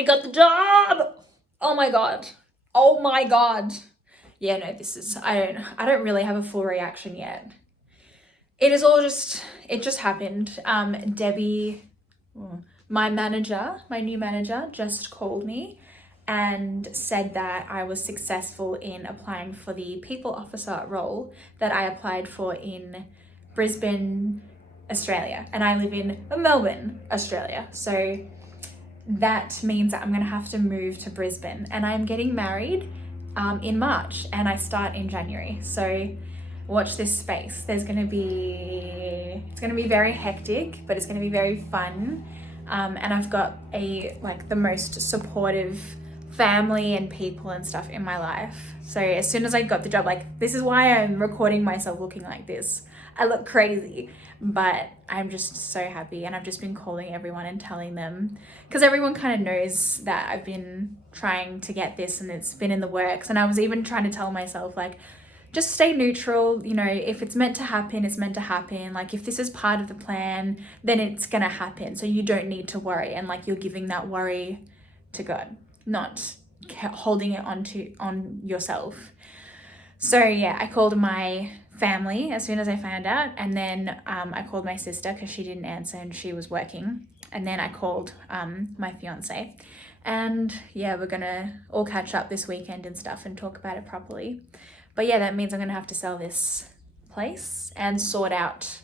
I got the job. Oh my god. Oh my god. Yeah, no, this is, I don't really have a full reaction yet. It is all just, it just happened. Debbie, my new manager just called me and said that I was successful in applying for the people officer role that I applied for in Brisbane, Australia. And I live in Melbourne, Australia. So that means that I'm going to have to move to Brisbane, and I'm getting married in March and I start in January. So watch this space. It's going to be very hectic, but it's going to be very fun. And I've got the most supportive family and people and stuff in my life. So as soon as I got the job, this is why I'm recording myself looking like this. I look crazy, but I'm just so happy, and I've just been calling everyone and telling them, because everyone kind of knows that I've been trying to get this and it's been in the works. And I was even trying to tell myself, just stay neutral, if it's meant to happen, it's meant to happen. If this is part of the plan, then it's gonna happen. So you don't need to worry, and you're giving that worry to God, not holding it on yourself. So yeah, I called my family as soon as I found out, and then I called my sister because she didn't answer and she was working, and then I called my fiance, and yeah, we're gonna all catch up this weekend and stuff and talk about it properly. But yeah, that means I'm gonna have to sell this place and sort out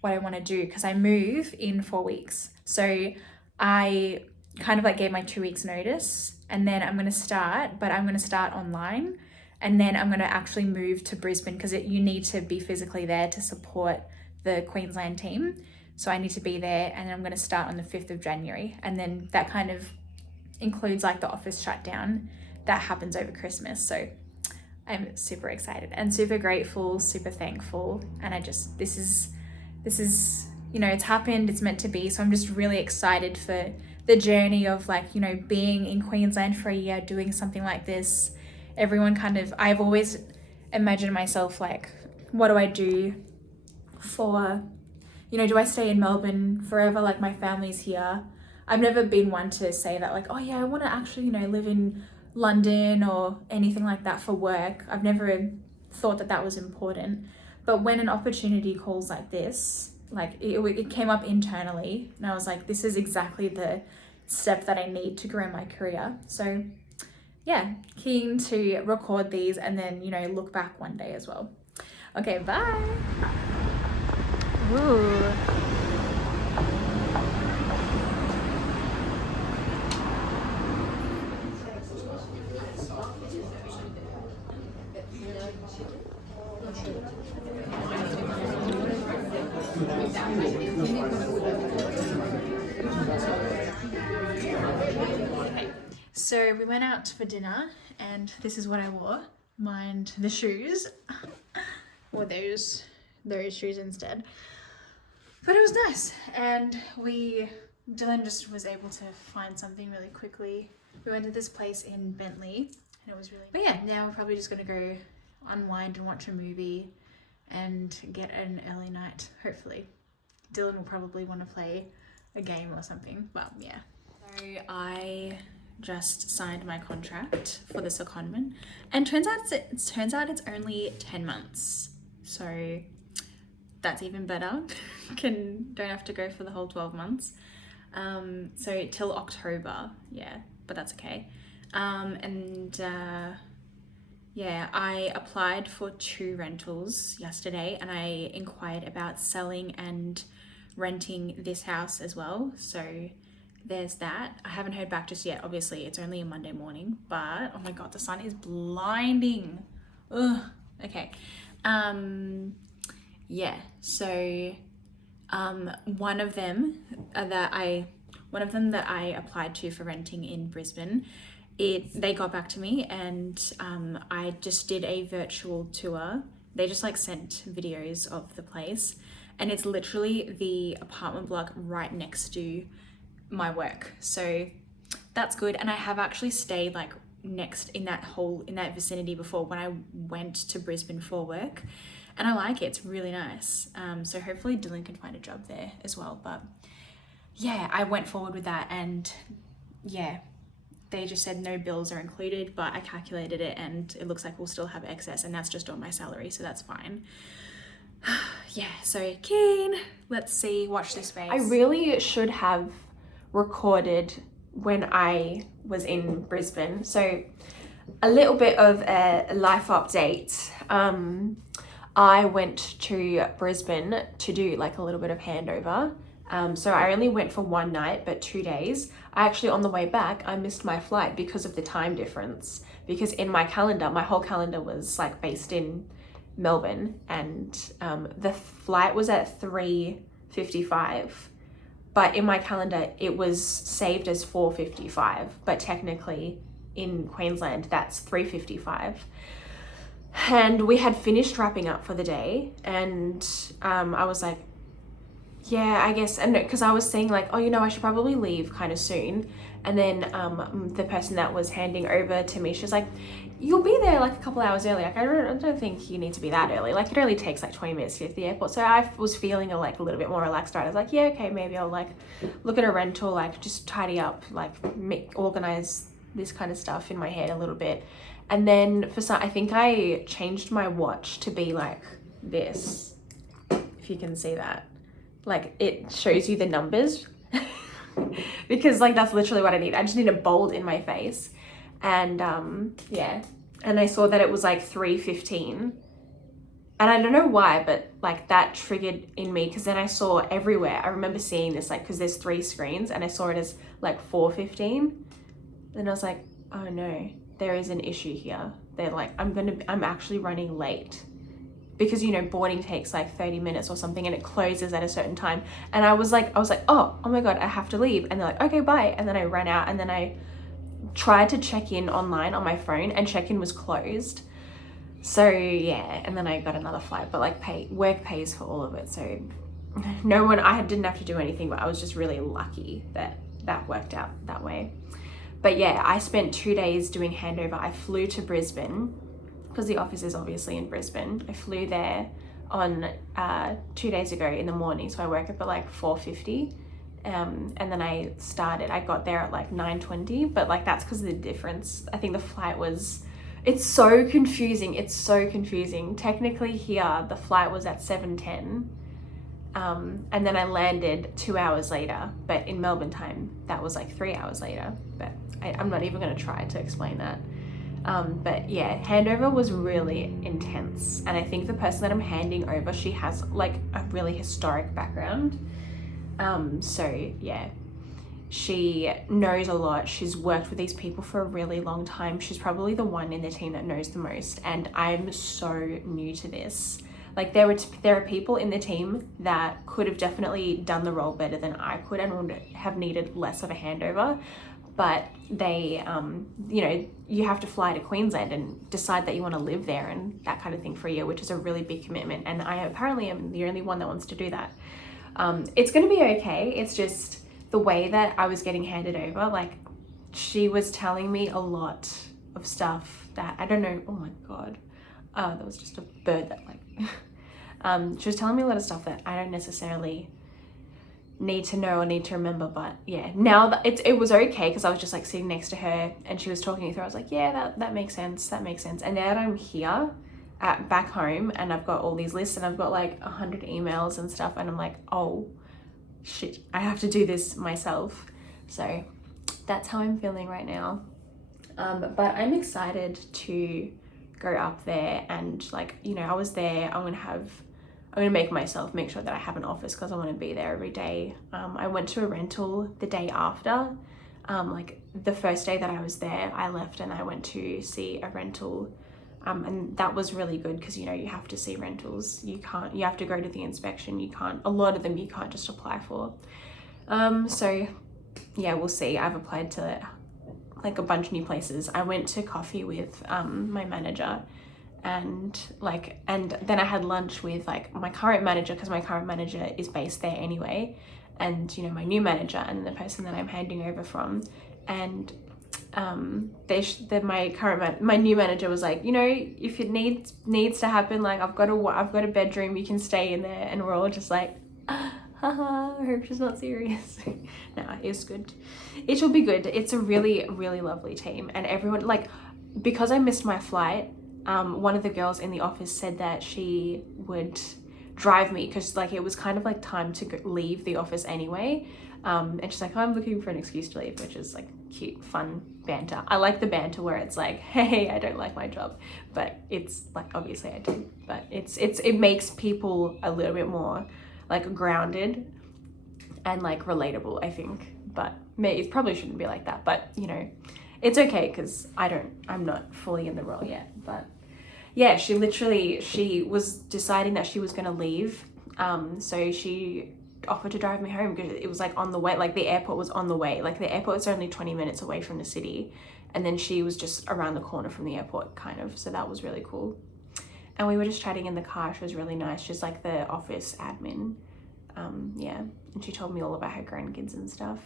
what I want to do, because I move in 4 weeks. So I kind of gave my 2 weeks notice, and then I'm gonna start, but I'm gonna start online. And then I'm going to actually move to Brisbane, because you need to be physically there to support the Queensland team. So I need to be there, and then I'm going to start on the 5th of January. And then that kind of includes the office shutdown that happens over Christmas. So I'm super excited and super grateful, super thankful. And this is, it's happened, it's meant to be. So I'm just really excited for the journey of being in Queensland for a year, doing something like this. Everyone I've always imagined myself what do I do for, do I stay in Melbourne forever? My family's here. I've never been one to say that oh yeah, I want to actually, live in London or anything like that for work. I've never thought that was important. But when an opportunity calls like this, it came up internally, and I was this is exactly the step that I need to grow my career. So yeah, keen to record these and then, look back one day as well. Okay, bye. Ooh. So we went out for dinner, and this is what I wore. Mind the shoes, or those shoes instead. But it was nice, and Dylan just was able to find something really quickly. We went to this place in Bentley, and it was really. But yeah, now we're probably just gonna go unwind and watch a movie, and get an early night. Hopefully, Dylan will probably want to play a game or something. But yeah. So I just signed my contract for the secondment, and turns out it's only 10 months, so that's even better. Don't have to go for the whole 12 months, so till October, yeah, but that's okay. Yeah, I applied for 2 rentals yesterday, and I inquired about selling and renting this house as well, so there's that. I haven't heard back just yet. Obviously, it's only a Monday morning, but oh my god, the sun is blinding. Ugh. Okay. Yeah. So, one of them that I applied to for renting in Brisbane, they got back to me, and I just did a virtual tour. They just sent videos of the place, and it's literally the apartment block right next to my work, so that's good. And I have actually stayed next in that vicinity before when I went to Brisbane for work, and I like it. It's really nice. So hopefully Dylan can find a job there as well. But yeah, I went forward with that, and yeah, they just said no bills are included, but I calculated it and it looks like we'll still have excess, and that's just on my salary, so that's fine. Yeah, so keen. Let's see, watch this space. I really should have recorded when I was in Brisbane. So a little bit of a life update. I went to Brisbane to do like a little bit of handover. So I only went for one night, but 2 days. I actually, on the way back, I missed my flight because of the time difference. Because in my calendar, my whole calendar was like based in Melbourne, and the flight was at 3:55. But in my calendar, it was saved as 4:55. But technically, in Queensland, that's 3:55. And we had finished wrapping up for the day, and I was like, yeah, I guess, and because I was saying like, oh, I should probably leave kind of soon. And then the person that was handing over to me, she's like, you'll be there like a couple hours early. Like, I don't think you need to be that early. Like, it only takes like 20 minutes to get to the airport. So I was feeling a little bit more relaxed, right? I was like, yeah, okay, maybe I'll like look at a rental, like just tidy up, like organize this kind of stuff in my head a little bit. And then I think I changed my watch to be like this, if you can see that. Like, it shows you the numbers because like that's literally what I need. I just need a bold in my face. And yeah, and I saw that it was like 3:15, and I don't know why, but like that triggered in me, because then I saw everywhere. I remember seeing this, like, because there's 3 screens, and I saw it as like 4:15. Then I was like, oh no, there is an issue here. They're like, I'm actually running late, because boarding takes like 30 minutes or something, and it closes at a certain time. And I was like, oh my god, I have to leave. And they're like, okay, bye. And then I ran out, and then I tried to check in online on my phone, and check-in was closed. So yeah, and then I got another flight, but like work pays for all of it, so I didn't have to do anything, but I was just really lucky that worked out that way. But yeah, I spent 2 days doing handover. I flew to Brisbane because the office is obviously in Brisbane. I flew there on 2 days ago in the morning, so I woke up at like 4:50. And then I got there at like 9:20, but like that's because of the difference. I think the flight it's so confusing. Technically here, the flight was at 7:10. And then I landed 2 hours later, but in Melbourne time, that was like 3 hours later. But I'm not even gonna try to explain that. But yeah, handover was really intense. And I think the person that I'm handing over, she has like a really historic background. So yeah, she knows a lot. She's worked with these people for a really long time. She's probably the one in the team that knows the most. And I'm so new to this. Like there are people in the team that could have definitely done the role better than I could and would have needed less of a handover. But they, you have to fly to Queensland and decide that you want to live there and that kind of thing for a year, which is a really big commitment. And I apparently am the only one that wants to do that. It's going to be okay. It's just the way that I was getting handed over. Like, she was telling me a lot of stuff that I don't know. Oh my God. That was just a bird that like, she was telling me a lot of stuff that I don't necessarily need to know or need to remember. But yeah, now that it was okay, because I was just like sitting next to her and she was talking me through. I was like, yeah, that makes sense. And now that I'm here back home and I've got all these lists and I've got like 100 emails and stuff, and I'm like, oh shit, I have to do this myself. So that's how I'm feeling right now. But I'm excited to go up there and like, I was there. I'm gonna make sure that I have an office, because I want to be there every day. I went to a rental the day after. Like the first day that I was there, I left and I went to see a rental. And that was really good, because you have to see rentals. You have to go to the inspection. A lot of them you can't just apply for. So yeah, we'll see. I've applied to like a bunch of new places. I went to coffee with my manager, and then I had lunch with like my current manager, because my current manager is based there anyway, and my new manager, and the person that I'm handing over from. And my new manager was like, if it needs to happen, like I've got a bedroom, you can stay in there. And we're all just like, Haha, I hope she's not serious. No, it's good. It will be good. It's a really, really lovely team. And everyone, like, because I missed my flight, one of the girls in the office said that she would drive me because like it was kind of like time to leave the office anyway. And she's like, oh, I'm looking for an excuse to leave, which is like cute, fun banter. I like the banter where it's like, hey, I don't like my job, but it's like, obviously I do, but it makes people a little bit more like grounded and like relatable, I think. But it probably shouldn't be like that, but you know, it's okay because I'm not fully in the role yet. But yeah, she was deciding that she was going to leave. So she offered to drive me home because it was like on the way, like the airport was on the way. Like the airport is only 20 minutes away from the city. And then she was just around the corner from the airport kind of. So that was really cool. And we were just chatting in the car. She was really nice. She's like the office admin. Yeah. And she told me all about her grandkids and stuff.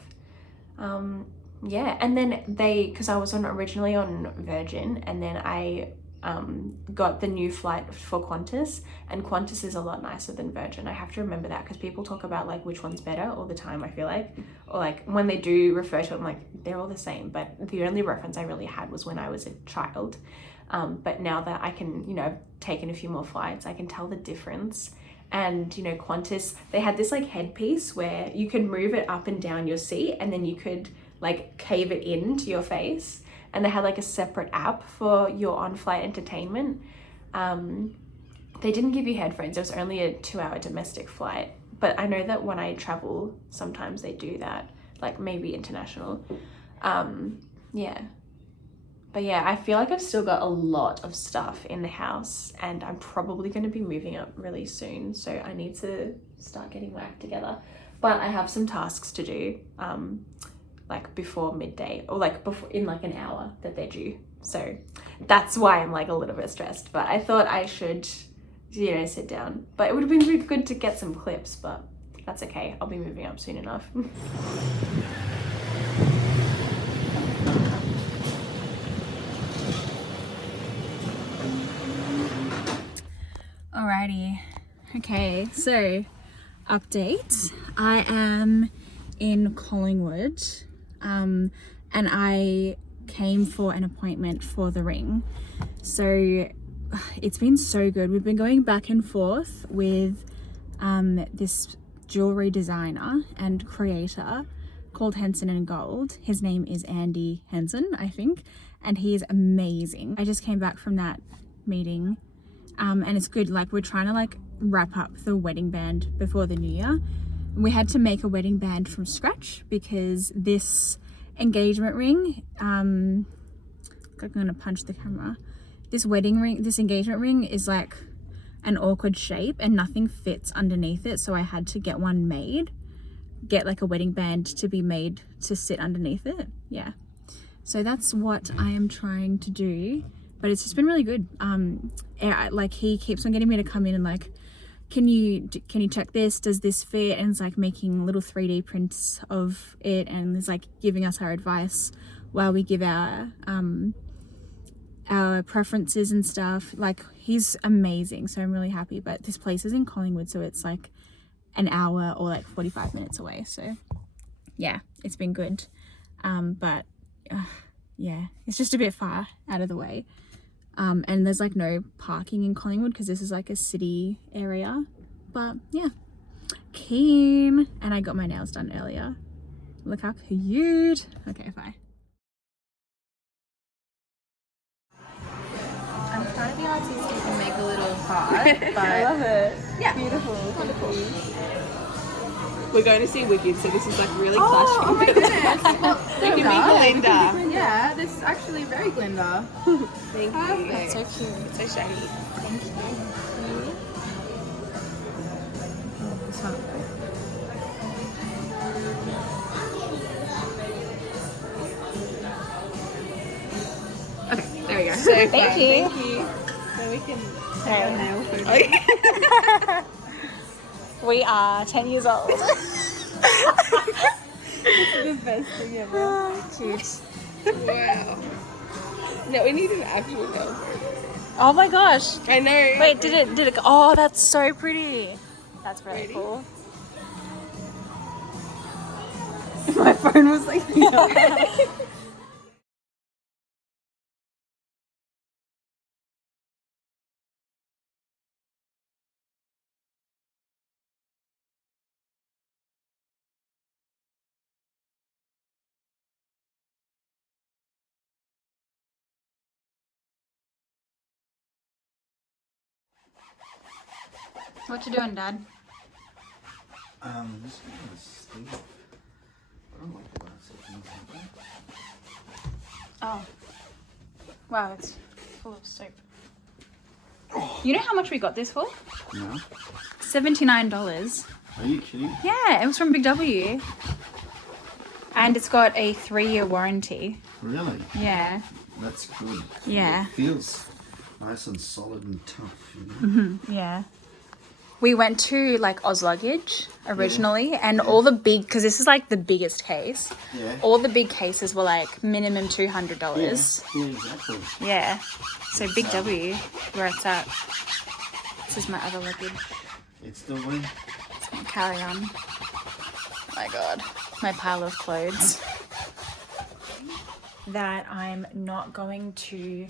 Yeah. And then because I was originally on Virgin, and then I got the new flight for Qantas, and Qantas is a lot nicer than Virgin. I have to remember that because people talk about like which one's better all the time, I feel like, or like when they do refer to it, I'm like, they're all the same. But the only reference I really had was when I was a child. But now that I can, you know, I've taken a few more flights, I can tell the difference. And, you know, Qantas, they had this like headpiece where you could move it up and down your seat, and then you could like cave it into your face. And they had like a separate app for your on-flight entertainment. They didn't give you headphones. It was only a 2-hour domestic flight. But I know that when I travel, sometimes they do that, like maybe international. Yeah. But yeah, I feel like I've still got a lot of stuff in the house, and I'm probably going to be moving up really soon. So I need to start getting my act together. But I have some tasks to do. Like before midday, or like before in like an hour that they're due. So that's why I'm like a little bit stressed, but I thought I should, you know, sit down. But it would have been really good to get some clips, but that's okay. I'll be moving up soon enough. Alrighty. Okay, so update. I am in Collingwood. And I came for an appointment for the ring. So it's been so good. We've been going back and forth with this jewelry designer and creator called Henson and Gold. His name is Andy Henson, I think, and he is amazing. I just came back from that meeting, and it's good. Like, we're trying to like wrap up the wedding band before the new year. We had to make a wedding band from scratch because this engagement ring, I'm gonna punch the camera. This engagement ring is like an awkward shape and nothing fits underneath it. So I had to get one made, get like a wedding band to be made to sit underneath it. Yeah. So that's what I am trying to do, but it's just been really good. Like he keeps on getting me to come in and like, can you check this, does this fit? And it's like making little 3D prints of it, and it's like giving us our advice while we give our preferences and stuff. Like, he's amazing, so I'm really happy. But this place is in Collingwood, so it's like an hour or like 45 minutes away, so yeah, it's been good. But yeah, it's just a bit far out of the way. And there's like no parking in Collingwood because this is like a city area. But yeah, keen. And I got my nails done earlier. Look how cute. Okay, bye. I'm trying to be artistic and make a little heart, but I love it. yeah, Beautiful. wonderful. We're going to see Wicked, so this is like really Oh clashing. my goodness! Well, You can be Glinda. Yeah, this is actually very Glinda. Thank Perfect. you. That's so cute. It's so shiny. Thank you. This one. Okay, there we go. So Thank fun. you. Thank you. So we can Hey. Nail food. We are 10 years old. the best thing ever. Cute. Wow. No, we need an actual nail. Oh my gosh. I know. Wait, did it, oh, that's so pretty. That's very cool. My phone was like... What you doing, Dad? This one is Steve. I don't like the last things like that. Oh. Wow, it's full of soap. You know how much we got this for? No? $79. Are you kidding? Yeah, it was from Big W. And it's got a 3-year warranty. Really? Yeah. That's good. Yeah. It feels nice and solid and tough, you know? Yeah. We went to like Oz Luggage originally, and all the big, because this is like the biggest case. Yeah. All the big cases were like minimum $200. Yeah, exactly. Yeah. So Big W, where it's at. This is my other luggage. It's the way. It's gonna carry on. Oh my God, my pile of clothes. That I'm not going to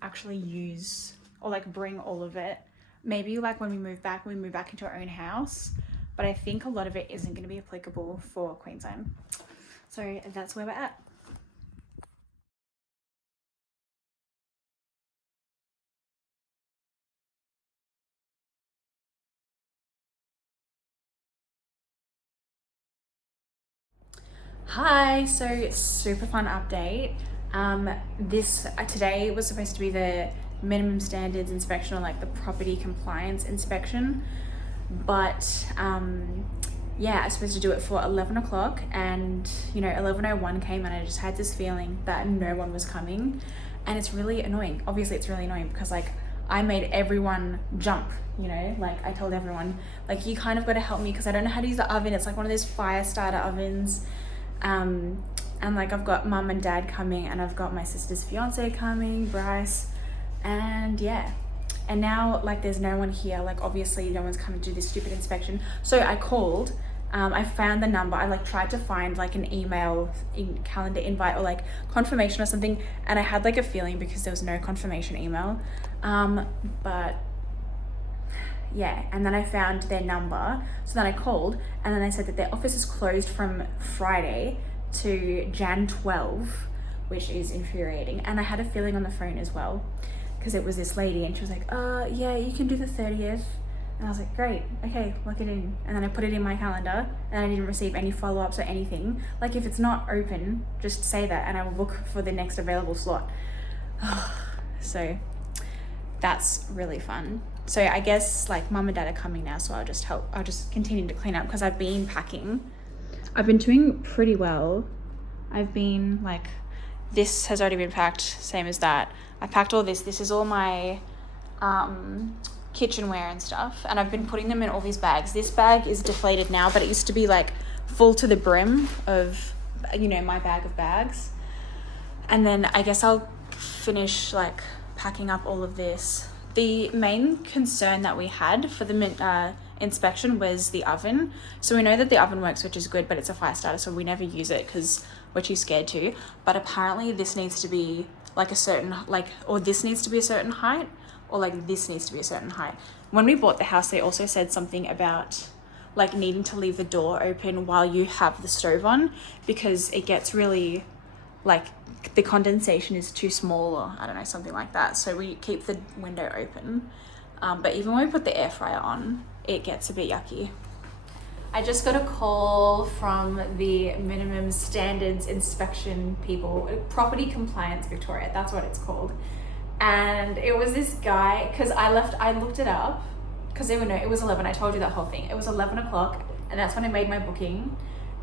actually use or like bring all of it. Maybe like when we move back into our own house, but I think a lot of it isn't going to be applicable for Queensland. So that's where we're at. Hi, so super fun update. Today was supposed to be the minimum standards inspection, or like the property compliance inspection, but yeah, I was supposed to do it for 11 o'clock, and 11:01 came, and I just had this feeling that no one was coming, and it's really annoying. Obviously it's really annoying because like I made everyone jump, like I told everyone, like, you kind of got to help me because I don't know how to use the oven. It's like one of those fire starter ovens. And like I've got mum and dad coming, and I've got my sister's fiance coming, Bryce, and yeah, and now like there's no one here. Like obviously no one's coming to do this stupid inspection. So I called, I found the number. I like tried to find like an email, calendar invite, or like confirmation or something, and I had like a feeling because there was no confirmation email, but yeah, and then I found their number. So then I called, and then they said that their office is closed from Friday to Jan 12, which is infuriating. And I had a feeling on the phone as well, because it was this lady, and she was like, yeah, you can do the 30th. And I was like, great, okay, lock it in. And then I put it in my calendar, and I didn't receive any follow-ups or anything. Like, if it's not open, just say that, and I will book for the next available slot. So that's really fun. So I guess like mum and dad are coming now, so I'll just continue to clean up, because I've been packing. I've been doing pretty well. I've been like, this has already been packed, same as that. I packed all this. This is all my kitchenware and stuff, and I've been putting them in all these bags. This bag is deflated now, but it used to be like full to the brim of, my bag of bags. And then I guess I'll finish like packing up all of this. The main concern that we had for the inspection was the oven. So we know that the oven works, which is good, but it's a fire starter, so we never use it because we're too scared to. But apparently this needs to be like a certain, or this needs to be a certain height, or like this needs to be a certain height. When we bought the house, they also said something about like needing to leave the door open while you have the stove on, because it gets really like the condensation is too small, or I don't know, something like that. So we keep the window open. But even when we put the air fryer on, it gets a bit yucky. I just got a call from the minimum standards inspection people, property compliance Victoria, that's what it's called. And it was this guy, because I looked it up, because it was 11, I told you that whole thing. It was 11 o'clock, and that's when I made my booking.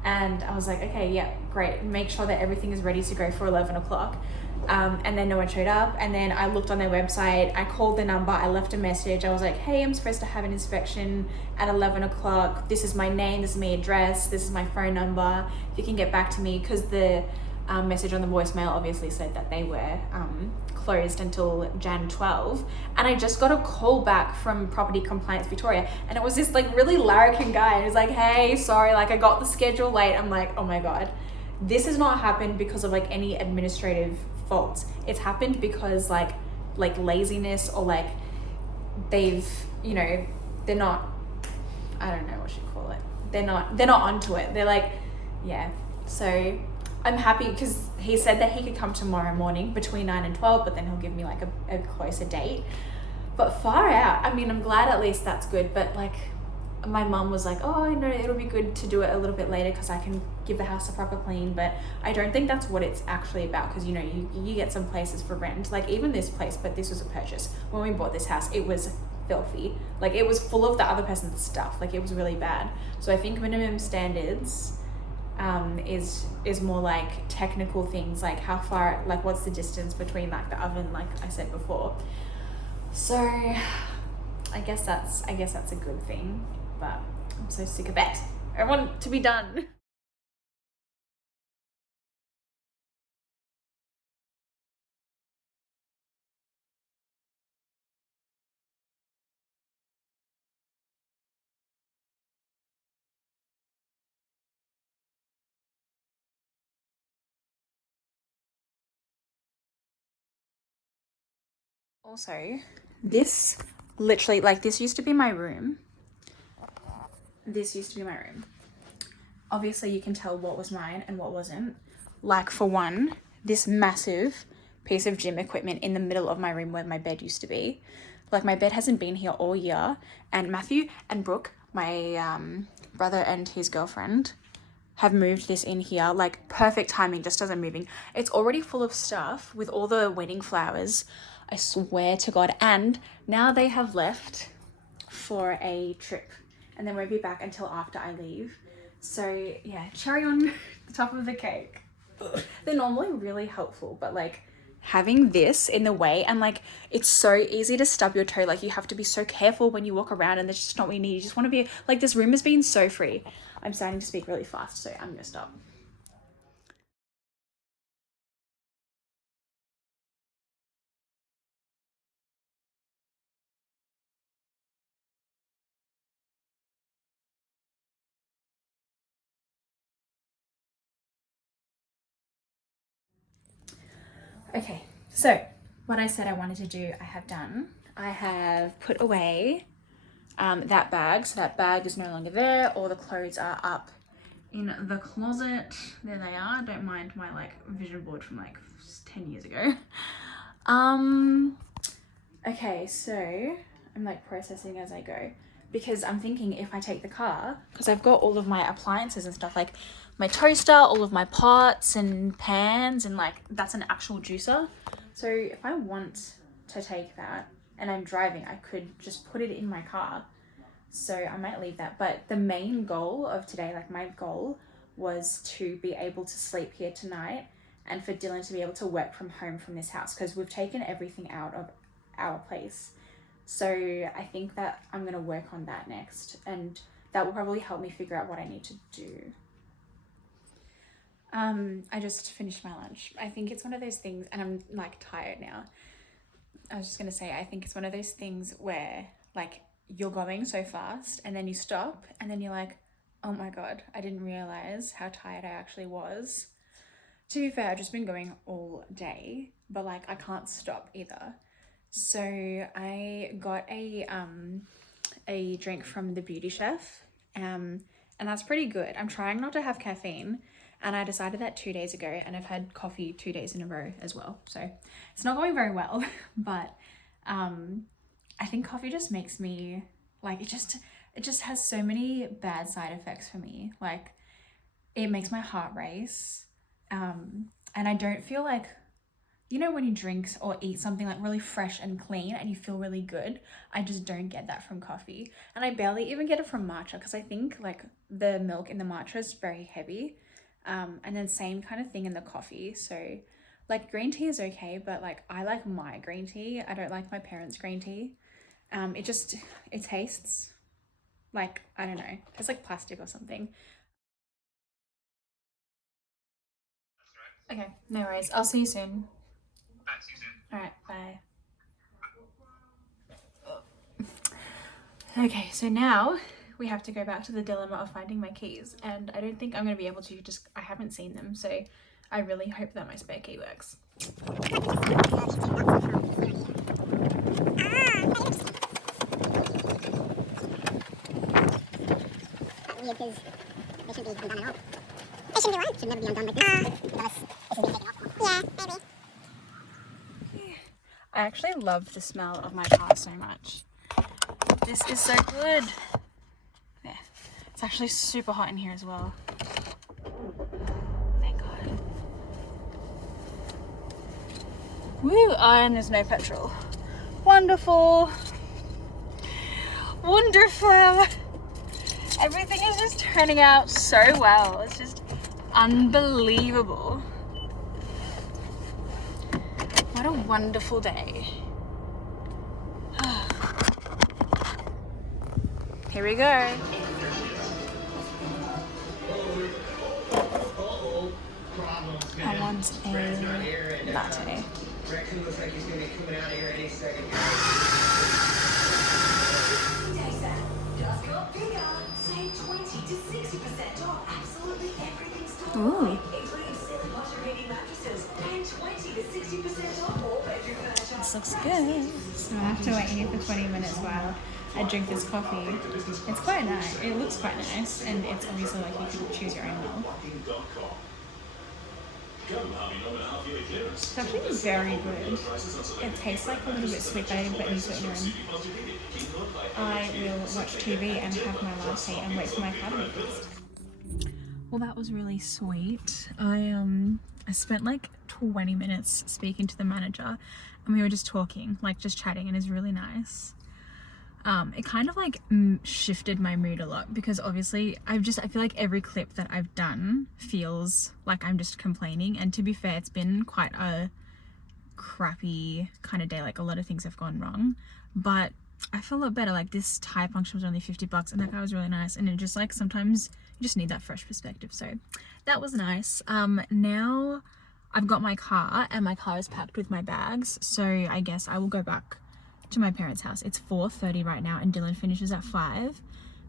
And I was like, okay, yeah, great. Make sure that everything is ready to go for 11 o'clock. And then no one showed up. And then I looked on their website, I called the number, I left a message. I was like, hey, I'm supposed to have an inspection at 11 o'clock. This is my name, this is my address, this is my phone number. If you can get back to me, because the message on the voicemail obviously said that they were closed until Jan 12, and I just got a call back from Property Compliance Victoria, and it was this like really larrikin guy, and he was like, hey, sorry, like I got the schedule late. I'm like, oh my god, this has not happened because of like any administrative faults. It's happened because like laziness, or like they've, you know, they're not, I don't know what you call it, they're not onto it. They're like, yeah. So I'm happy because he said that he could come tomorrow morning between 9 and 12, but then he'll give me like a closer date. But far out, I mean, I'm glad at least that's good. But like my mum was like, oh, I know it'll be good to do it a little bit later because I can give the house a proper clean. But I don't think that's what it's actually about, because, you know, you get some places for rent, like even this place, but this was a purchase. When we bought this house, it was filthy. Like it was full of the other person's stuff. Like it was really bad. So I think minimum standards is more like technical things, like how far, like what's the distance between like the oven, like I said before. So I guess that's a good thing, but I'm so sick of it. I want it to be done. Also, this literally, like, this used to be my room. Obviously, you can tell what was mine and what wasn't. Like, for one, this massive piece of gym equipment in the middle of my room where my bed used to be. Like, my bed hasn't been here all year. And Matthew and Brooke, my brother and his girlfriend, have moved this in here. Like, perfect timing, just as I'm moving. It's already full of stuff with all the wedding flowers. I swear to God. And now they have left for a trip, and they won't be back until after I leave. So yeah, cherry on the top of the cake. They're normally really helpful, but like having this in the way, and like it's so easy to stub your toe. Like you have to be so careful when you walk around, and that's just not what you need. You just want to be like, this room has been so free. I'm starting to speak really fast, so I'm gonna stop. Okay, so what I said I wanted to do, I have done. I have put away that bag, so that bag is no longer there. All the clothes are up in the closet. There they are. Don't mind my like vision board from like 10 years ago. Okay, so I'm like processing as I go, because I'm thinking if I take the car, because I've got all of my appliances and stuff, like my toaster, all of my pots and pans, and like that's an actual juicer. So if I want to take that and I'm driving, I could just put it in my car. So I might leave that. But the main goal of today, like my goal, was to be able to sleep here tonight, and for Dylan to be able to work from home from this house, because we've taken everything out of our place. So I think that I'm going to work on that next, and that will probably help me figure out what I need to do. I just finished my lunch. I think it's one of those things, and I'm like tired now. I was just going to say, I think it's one of those things where like you're going so fast and then you stop and then you're like, oh my God, I didn't realize how tired I actually was. To be fair, I've just been going all day, but like I can't stop either. So I got a drink from the Beauty Chef, and that's pretty good. I'm trying not to have caffeine, and I decided that 2 days ago, and I've had coffee 2 days in a row as well. So it's not going very well, but I think coffee just makes me like, it just has so many bad side effects for me. Like it makes my heart race, and I don't feel like, you know, when you drink or eat something like really fresh and clean and you feel really good, I just don't get that from coffee. And I barely even get it from matcha, because I think like the milk in the matcha is very heavy. And then same kind of thing in the coffee. So like green tea is okay, but like I like my green tea. I don't like my parents' green tea. It tastes like, I don't know, it's like plastic or something. Okay, no worries. I'll see you soon. Alright, bye. Okay, so now we have to go back to the dilemma of finding my keys, and I don't think I'm going to be able to, I haven't seen them, so I really hope that my spare key works. Weird because they shouldn't be undone at all. They shouldn't be what? Should never be undone like this. Unless this has been taken off. Yeah, maybe. I actually love the smell of my car so much. This is so good. Yeah, it's actually super hot in here as well. Thank God. Woo, and there's no petrol. Wonderful. Wonderful. Everything is just turning out so well. It's just unbelievable. What a wonderful day. Here we go. I want a latte. Raccoon looks like he's gonna be coming out of here any second. Just got bigger. Save 20 to 60% off absolutely everything store. Ooh. Including silly butter heating mattresses and 20 to 60% off all bedroom furniture. This looks good. So I have to wait here for 20 minutes while I drink this coffee. It's quite nice. It looks quite nice, and it's obviously like you can choose your own milk. It's actually very good. It tastes like a little bit sweet, but I didn't put any sweetener in. I will watch TV and have my latte and wait for my car to be fixed. Well, that was really sweet. I spent like 20 minutes speaking to the manager, and we were just talking, like just chatting, and it's really nice. It kind of like shifted my mood a lot, because obviously I feel like every clip that I've done feels like I'm just complaining, and to be fair, it's been quite a crappy kind of day. Like a lot of things have gone wrong, but I feel a lot better. Like this tire puncture was only $50, and that guy was really nice, and it just like sometimes you just need that fresh perspective. So that was nice. Now I've got my car, and my car is packed with my bags, so I guess I will go back to my parents' house. It's 4:30 right now, and Dylan finishes at 5,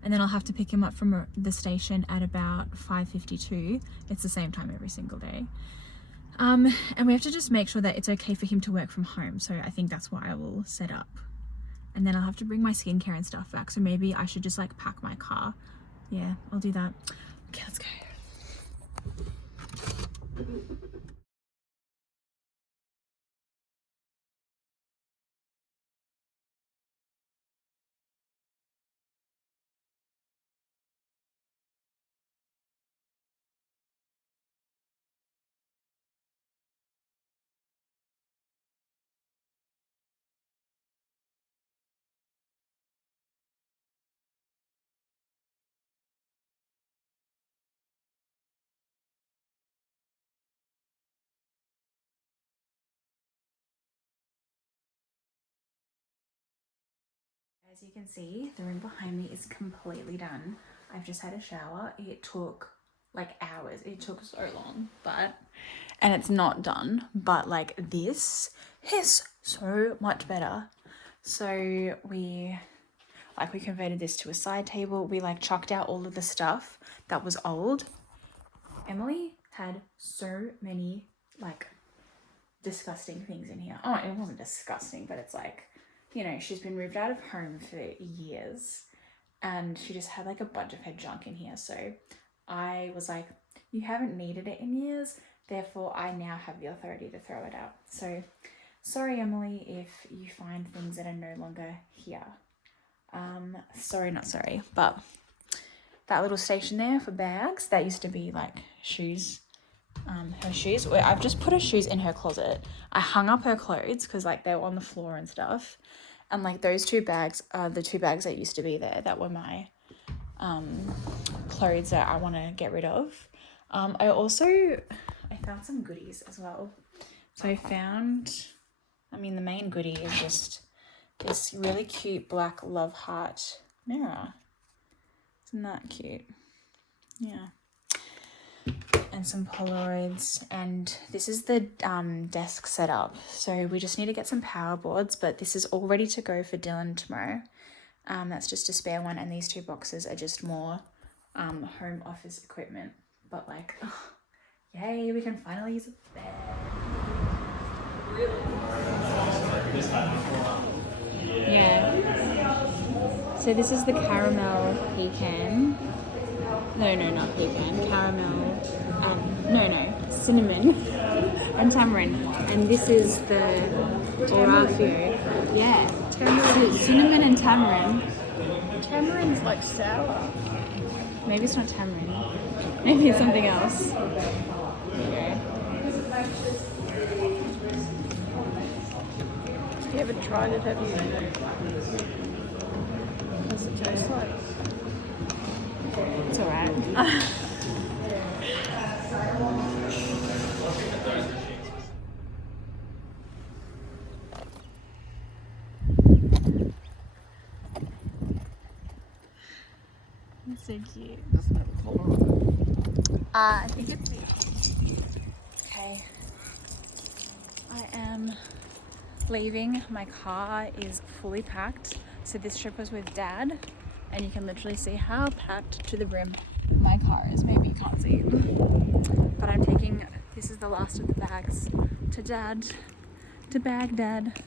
and then I'll have to pick him up from the station at about 5:52. It's the same time every single day. And we have to just make sure that it's okay for him to work from home, so I think that's what I will set up. And then I'll have to bring my skincare and stuff back, so maybe I should just like pack my car. Yeah, I'll do that. Okay, let's go. As you can see, the room behind me is completely done. I've just had a shower. It took like hours. It took so long, and it's not done, but like this is so much better. So we converted this to a side table. We like chucked out all of the stuff that was old. Emily had so many like disgusting things in here. Oh, it wasn't disgusting, but it's like, you know, she's been moved out of home for years, and she just had like a bunch of her junk in here. So I was like, you haven't needed it in years, therefore I now have the authority to throw it out. So sorry, Emily, if you find things that are no longer here. Sorry, not sorry, but that little station there for bags, that used to be like shoes. Her shoes, I've just put her shoes in her closet. I hung up her clothes because like they were on the floor and stuff, and like those 2 bags are the 2 bags that used to be there that were my clothes that I want to get rid of. I found some goodies as well. So I found, the main goodie is just this really cute black love heart mirror. Isn't that cute? Yeah. And some Polaroids, and this is the desk setup. So we just need to get some power boards, but this is all ready to go for Dylan tomorrow. That's just a spare one, and these 2 boxes are just more home office equipment. But like, oh, yay, we can finally use a bed. Yeah. So this is the caramel pecan. No, not pecan. Caramel. Cinnamon and tamarind. And this is the Orafio. Yeah. So cinnamon and tamarind. Tamarind's like sour. Maybe it's not tamarind. Maybe it's something else. Okay. You haven't tried it, have you? What's it taste like? It's alright. It's so cute. It doesn't have a collar on it. I think it's okay. I am leaving. My car is fully packed. So this trip was with Dad, and you can literally see how packed to the brim my car is. Maybe you can't see it, but I'm taking, this is the last of the bags to Dad, to Baghdad.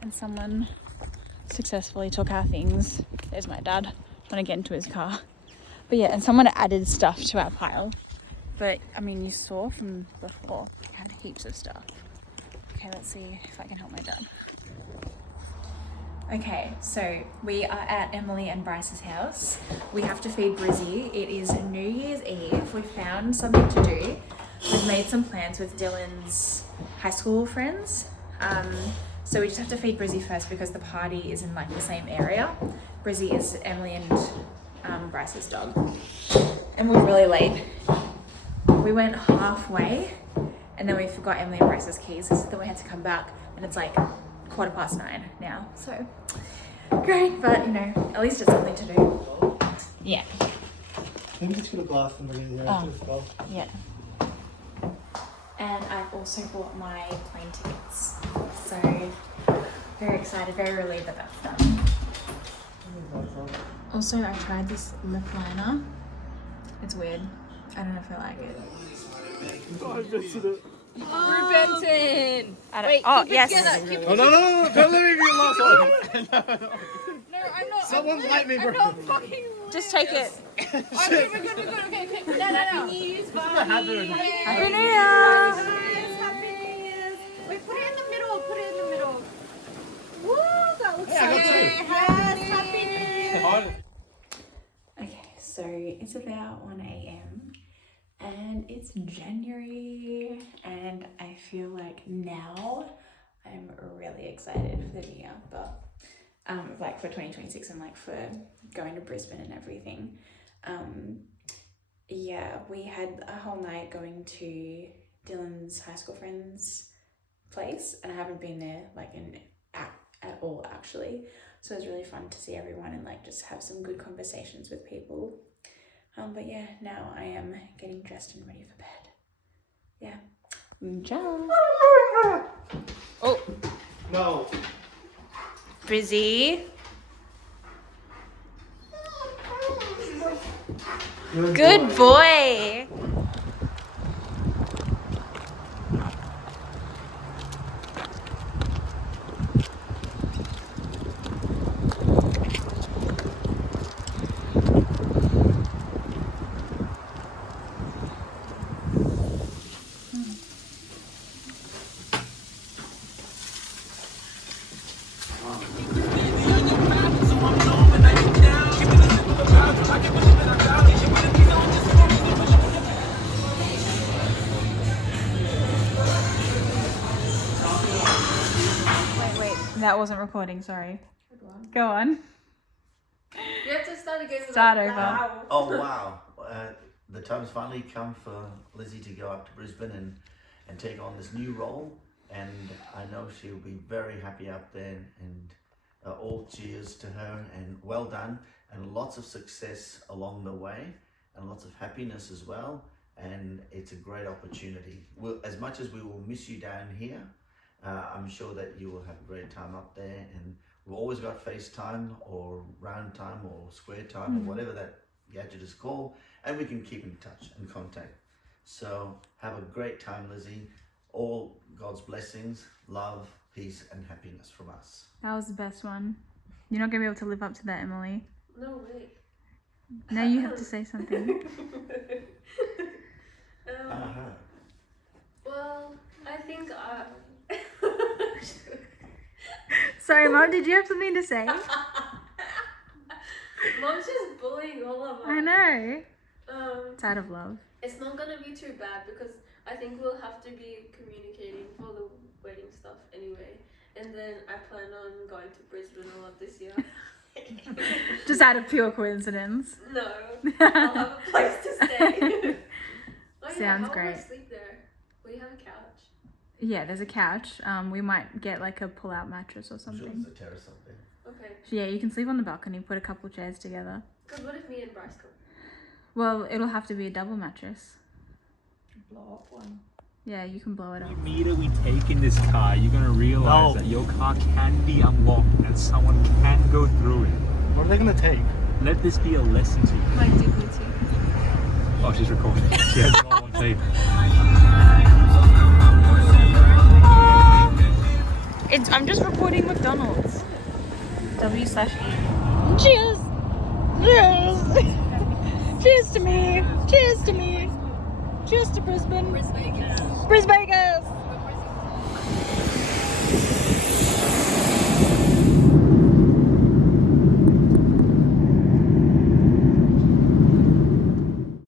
And someone successfully took our things. There's my dad trying to get into his car. But yeah, and someone added stuff to our pile. But I mean, you saw from before, we had heaps of stuff. Okay, let's see if I can help my dad. Okay, so we are at Emily and Bryce's house. We have to feed Brizzy. It is New Year's Eve. We found something to do. We've made some plans with Dylan's high school friends. So we just have to feed Brizzy first because the party is in like the same area. Brizzy is Emily and Bryce's dog. And we're really late. We went halfway and then we forgot Emily and Bryce's keys, so then we had to come back, and it's like 9:15 now. So great, but you know, at least it's something to do. Yeah. Let me just get a glass and bring it here as well. Yeah. And I've also bought my plane tickets. So very excited, very relieved that that's done. Also, I tried this lip liner. It's weird. I don't know if I like it. Rubenton! I don't, oh, yes. Oh, no, don't let me be the last one. No, I'm not. Someone's like me, bro. I'm not fucking. Just take it. Okay, we're good. Okay. No. Happy New Year's, buddy. Happy New Year! Happy New Year's. Wait, put it in the middle. Woo, that looks Yeah, I got two. Yes, Happy New Year. Okay, so it's about 1 a.m. and it's January, and I feel like now I'm really excited for the new year, but like for 2026 and like for going to Brisbane and everything. Yeah, we had a whole night going to Dylan's high school friend's place, and I haven't been there like at all actually. So it was really fun to see everyone and like just have some good conversations with people. But yeah, now I am getting dressed and ready for bed. Yeah. Ciao. Oh, No. Brizzy. Good boy. Wait, that wasn't recording, sorry. Go on. You have to start again. Start over. Oh wow! The time's finally come for Lizzie to go up to Brisbane and take on this new role, and I know she'll be very happy up there. And all cheers to her, and well done, and lots of success along the way. and lots of happiness as well. And it's a great opportunity. As much as we will miss you down here, I'm sure that you will have a great time up there. And we've always got FaceTime or round time or square time or whatever that gadget is called, and we can keep in touch and contact. So have a great time, Lizzie. All God's blessings, love, peace, and happiness from us. That was the best one. You're not gonna be able to live up to that, Emily. No way. Now you have to say something. Well, I think Sorry, Mom, did you have something to say? Mom's just bullying all of us. I know. It's out of love. It's not gonna be too bad because I think we'll have to be communicating for the wedding stuff anyway. And then I plan on going to Brisbane a lot this year. Just out of pure coincidence. No, I'll have a place to stay. Sounds how great. Will I sleep there? Will you have a couch? Yeah, there's a couch. We might get like a pull-out mattress or I'm sure something. there's a terrace up there. Okay. Yeah, you can sleep on the balcony, put a couple chairs together. Because what if me and Bryce come? Well, it'll have to be a double mattress. Blow up one. Yeah, you can blow it up. Immediately take in this car, you're gonna realize that your car can be unlocked and someone can go through it. What are they gonna take? Let this be a lesson to you. My dignity. Oh, she's recording. She has it all on tape. I'm just recording McDonald's. W/E. Cheers! Cheers! Cheers to me! Cheers to me! Cheers to Brisbane! Brisbane!